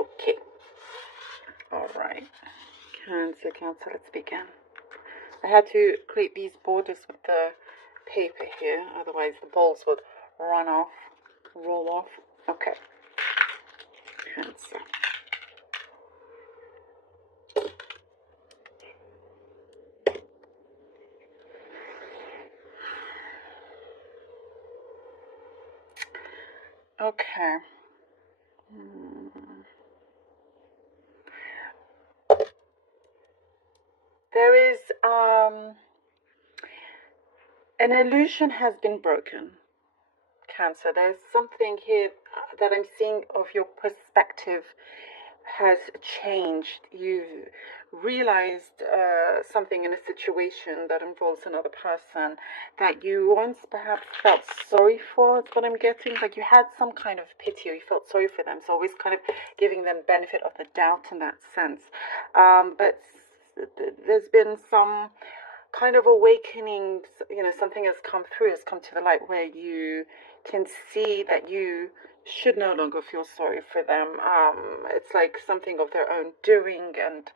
Okay. All right. Cancer, let's begin. I had to create these borders with the paper here, otherwise the balls would roll off. Okay. Cancer. Okay. There is an illusion has been broken. Cancer. There's something here that I'm seeing of your perspective has changed. You've realized something in a situation that involves another person that you once perhaps felt sorry for. That's what I'm getting. Like you had some kind of pity or you felt sorry for them. So always kind of giving them benefit of the doubt in that sense. But there's been some kind of awakening, something has come through, has come to the light where you can see that you should no longer feel sorry for them. It's like something of their own doing, and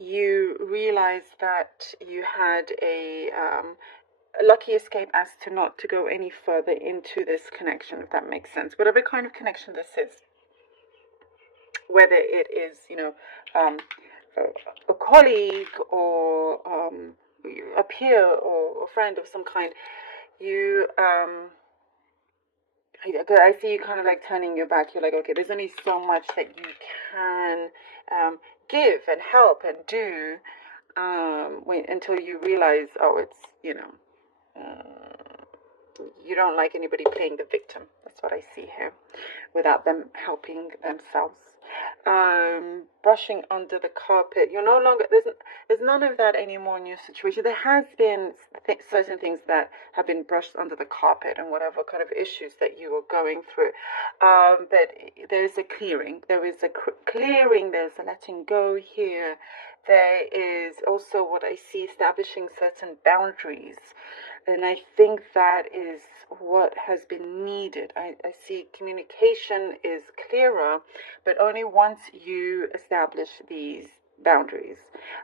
you realize that you had a lucky escape as to not to go any further into this connection, if that makes sense. Whatever kind of connection this is, whether it is, a colleague or a peer or a friend of some kind, I see you kind of like turning your back. You're like, okay, there's only so much that you can give and help and do until you realize, oh, it's, you don't like anybody playing the victim. That's what I see here, without them helping themselves. Brushing under the carpet. You're no longer, there's none of that anymore in your situation. There has been certain things that have been brushed under the carpet and whatever kind of issues that you are going through. But there's a clearing. There is a clearing. There's a letting go here. There is also what I see, establishing certain boundaries. And I think that is what has been needed. I see communication is clearer, but only once you establish these boundaries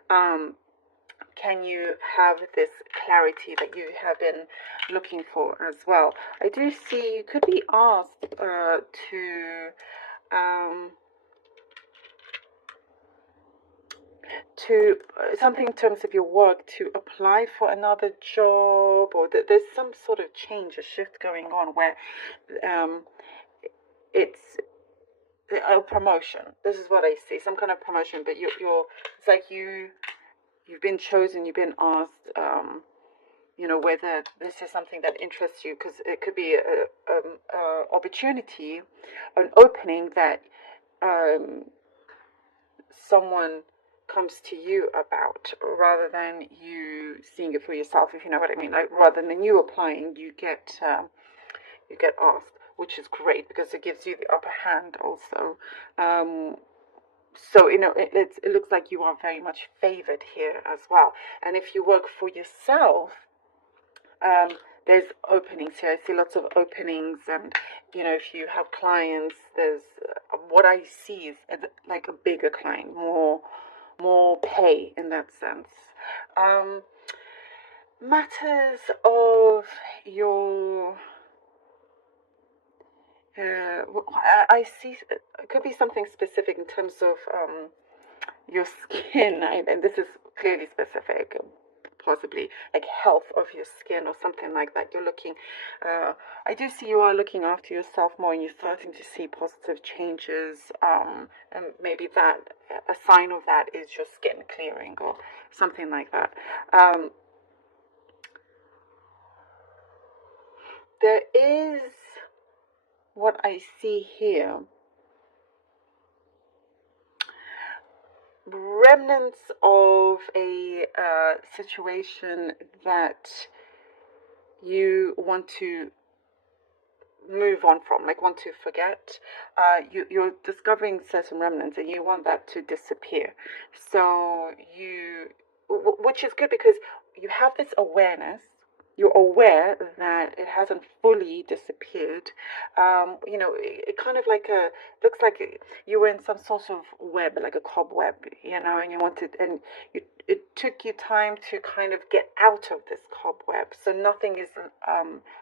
can you have this clarity that you have been looking for as well. I do see you could be asked to something in terms of your work, to apply for another job, or there's some sort of change, a shift going on where it's a promotion. This is what I see, some kind of promotion, but you're it's like you've been chosen, you've been asked, whether this is something that interests you, because it could be a opportunity, an opening that someone comes to you about, rather than you seeing it for yourself, if you know what I mean. Like rather than you applying, you get asked, which is great because it gives you the upper hand also. So it looks like you are very much favored here as well. And if you work for yourself, there's openings here. I see lots of openings, and if you have clients, there's what I see is like a bigger client, more pay in that sense. Matters of your I see it could be something specific in terms of your skin, and this is clearly specific, possibly like health of your skin or something like that. You're looking, I do see you are looking after yourself more, and you're starting to see positive changes, and maybe that a sign of that is your skin clearing or something like that. There is what I see here, remnants of a situation that you want to move on from, like want to forget. You're discovering certain remnants and you want that to disappear. So which is good because you have this awareness you're aware that it hasn't fully disappeared. It kind of like looks like you were in some sort of web, like a cobweb, and you wanted, and it took you time to kind of get out of this cobweb. So nothing is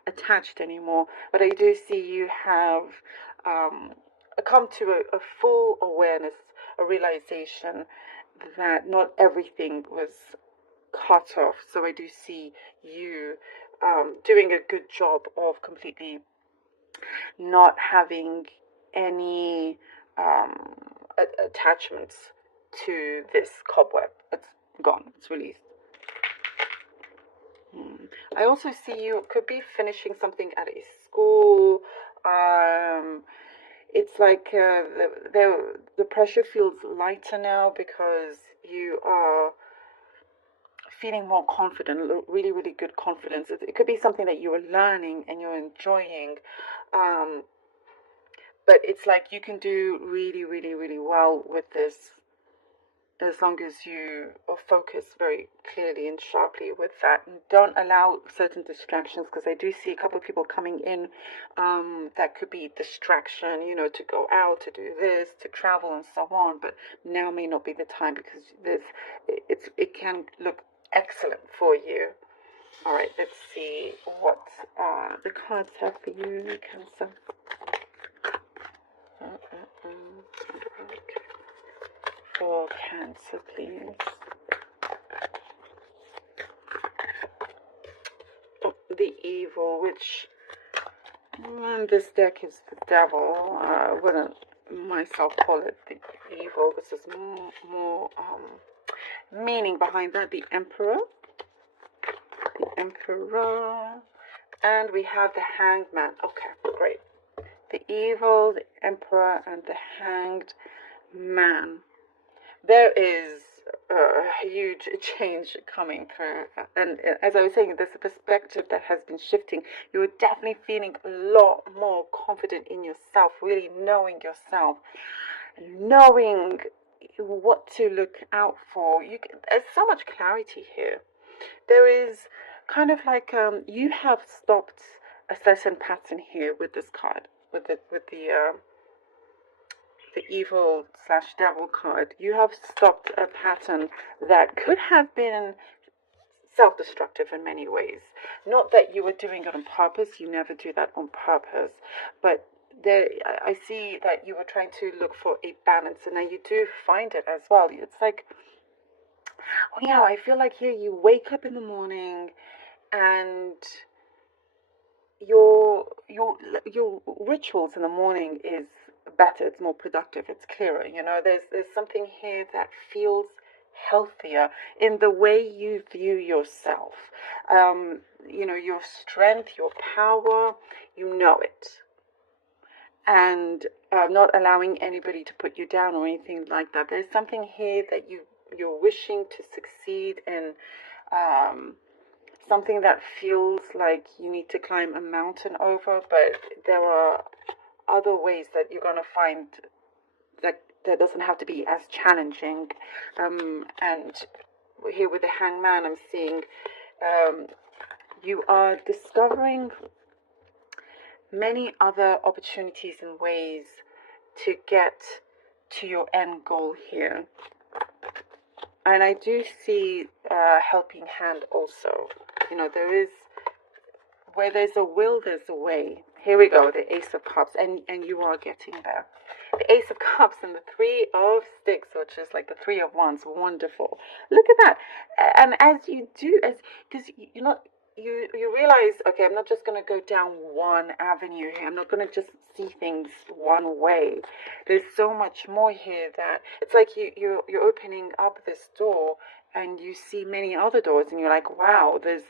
attached anymore. But I do see you have come to a full awareness, a realization that not everything was cut off. So I do see you doing a good job of completely not having any attachments to this cobweb. It's gone. It's released. I also see you could be finishing something at a school. It's like the pressure feels lighter now because you are feeling more confident, really, really good confidence. It could be something that you are learning and you're enjoying. But it's like you can do really, really, really well with this as long as you are focused very clearly and sharply with that. And don't allow certain distractions, because I do see a couple of people coming in that could be distraction, to go out, to do this, to travel and so on. But now may not be the time, because it can look excellent for you. All right, let's see what the cards have for you, Cancer. For Cancer, please. Oh, the evil, which this deck is the devil. I wouldn't myself call it the evil. This is more meaning behind that. The Emperor. The Emperor. And we have the Hanged Man. Okay, great. The evil, the Emperor, and the Hanged Man. There is a huge change coming through. And as I was saying, there's a perspective that has been shifting. You're definitely feeling a lot more confident in yourself, really knowing yourself, knowing what to look out for. There's so much clarity here. There is kind of like you have stopped a certain pattern here with this card, with the evil / devil card. You have stopped a pattern that could have been self-destructive in many ways. Not that you were doing it on purpose. You never do that on purpose. But I see that you were trying to look for a balance, and now you do find it as well. It's like, I feel like here you wake up in the morning and your rituals in the morning is better, it's more productive, it's clearer. There's something here that feels healthier in the way you view yourself. Your strength, your power, you know it. And not allowing anybody to put you down or anything like that. There's something here that you're wishing to succeed in, something that feels like you need to climb a mountain over, but there are other ways that you're going to find that doesn't have to be as challenging. And here with the Hangman, I'm seeing you are discovering many other opportunities and ways to get to your end goal here. And I do see a helping hand also. There is, where there's a will, there's a way. Here we go, the Ace of Cups, and you are getting there. The Ace of Cups and the Three of Sticks, which is like the Three of Wands. Wonderful. Look at that. And as you do, because you realize, okay, I'm not just going to go down one avenue here. I'm not going to just see things one way. There's so much more here that it's like you're opening up this door and you see many other doors, and you're like, wow, there's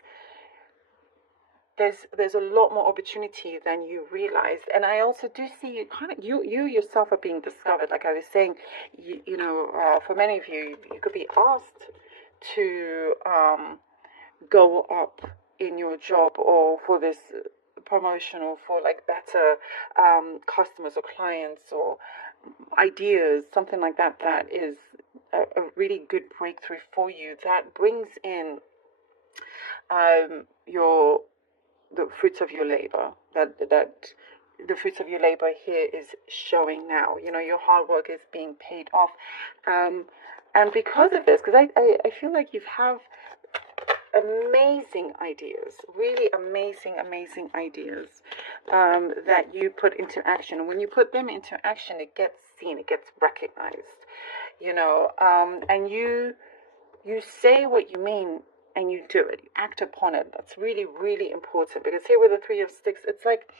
a lot more opportunity than you realize. And I also do see you yourself are being discovered. Like I was saying, for many of you, you could be asked to go up in your job, or for this promotion, or for like better customers or clients or ideas, something like that. That is a really good breakthrough for you. That brings in the fruits of your labor, that the fruits of your labor here is showing now. Your hard work is being paid off. And because of this, because I feel like you have amazing ideas, really amazing ideas that you put into action. And when you put them into action, it gets seen, it gets recognized, and you say what you mean and you do it, you act upon it. That's really, really important, because here with the Three of Sticks, it's like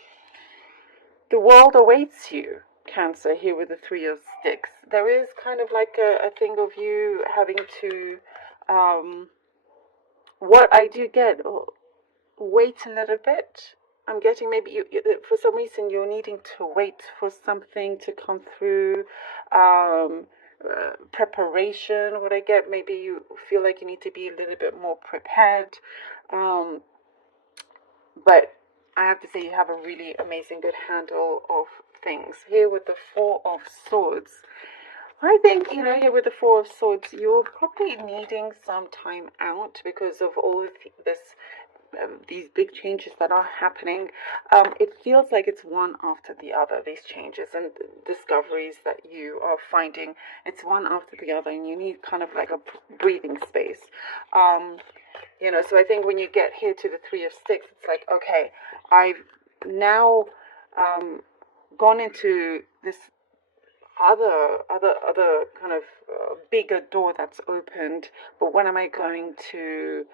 the world awaits you, Cancer, here with the Three of Sticks. There is kind of like a thing of you having to, what I do get, wait a little bit. I'm getting maybe you for some reason you're needing to wait for something to come through. Preparation, what I get, maybe you feel like you need to be a little bit more prepared. But I have to say you have a really amazing good handle of things. Here with the Four of Swords, I think, here with the Four of Swords, you're probably needing some time out because of all of this, these big changes that are happening. It feels like it's one after the other, these changes and discoveries that you are finding. It's one after the other, and you need kind of like a breathing space. So I think when you get here to the Three of Sticks, it's like, okay, I've now gone into this other kind of bigger door that's opened, but when am I going to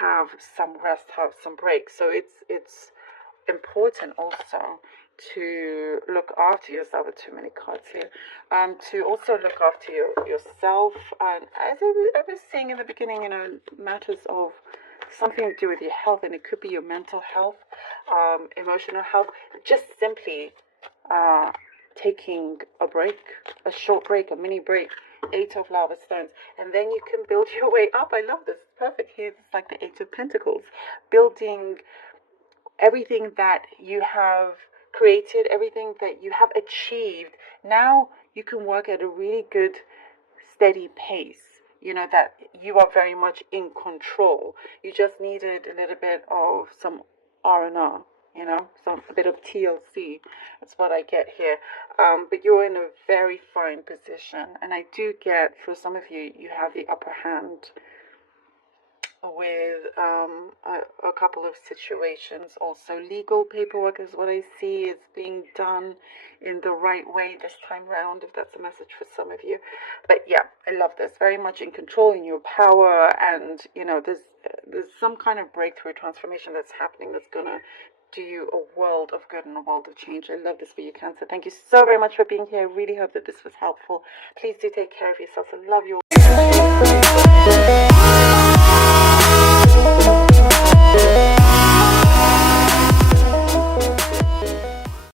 have some rest, have some break? So it's important also to look after yourself. Too many cards here. To also look after yourself, and as I was saying in the beginning, matters of something to do with your health, and it could be your mental health, emotional health, just simply taking a break, a short break, a mini break. Eight of Lava Stones, and then you can build your way up. I love this. It's perfect. Here it's like the Eight of Pentacles, building everything that you have created, everything that you have achieved. Now you can work at a really good, steady pace. That you are very much in control. You just needed a little bit of some R&R. A bit of TLC. That's what I get here. But you're in a very fine position. And I do get, for some of you, you have the upper hand with a couple of situations. Also, legal paperwork is what I see is being done in the right way this time round, if that's a message for some of you. But yeah, I love this. Very much in control, in your power. And, there's some kind of breakthrough transformation that's happening that's going to do you a world of good and a world of change. I love this for you, Cancer. Thank you so very much for being here. I really hope that this was helpful. Please do take care of yourselves. I love you all.